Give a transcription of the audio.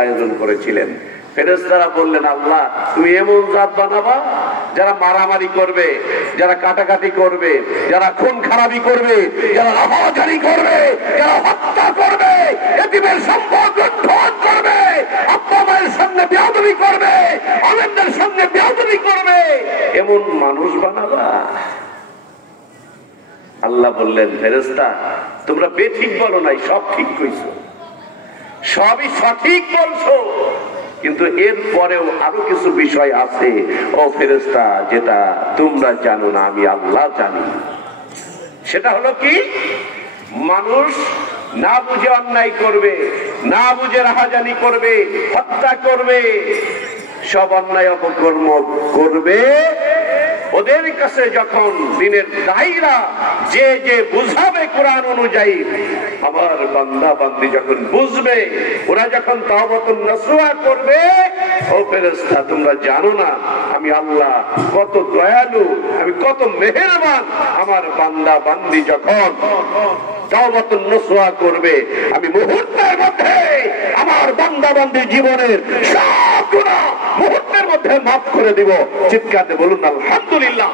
আয়োজন করেছিলেন। ফেরেশতারা বললেন, আল্লাহ তুমি এমন জাত বানাবা যারা মারামারি করবে, যারা কাটাকাটি করবে, যারা খুন খারাপি করবে, যারা রাহাজানি করবে, যারা হত্যা করবে, এতিমের সম্পদ লুণ্ঠন করবে, আব্বা মায়ের সঙ্গে বেয়াদবি করবে, আলেমদের সঙ্গে বেয়াদবি করবে, এমন মানুষ বানাবা। আল্লাহ বললেন, ফেরেশতা তোমরা বেঠিক বলো নাই, সব ঠিক কইছো, সবই সঠিক বলছো, কিন্তু এর পরেও আরো কিছু বিষয় আছে ও ফেরেশতা যেটা তোমরা জানো না, আমি আল্লাহ জানি। সেটা হলো কি? মানুষ না বুঝে অন্যায় করবে, না বুঝে রাহাজানি করবে, হত্যা করবে, সব অন্যায় অপকর্ম করবে। ওদের কাছে যখন দিনের দায়ীরা যে যে বুঝাবে কোরআন অনুযায়ী, আমার বান্দা বান্দি যখন বুঝবে, ওরা যখন তাওবাতুন নাসুহা করবে, ও ফেরেশতা তোমরা জানো না আমি আল্লাহ কত দয়ালু, আমি কত মেহেরবান। আমার বান্দা বান্দি যখন তাওবাতুন নাসুহা করবে, আমি মুহূর্তের মধ্যে আমার বান্দা বান্দির জীবনের সব গুনাহ মুহূর্তের মধ্যে মাফ করে দিব। চিৎকার দিয়ে বলুন আলহামদুলিল্লাহ।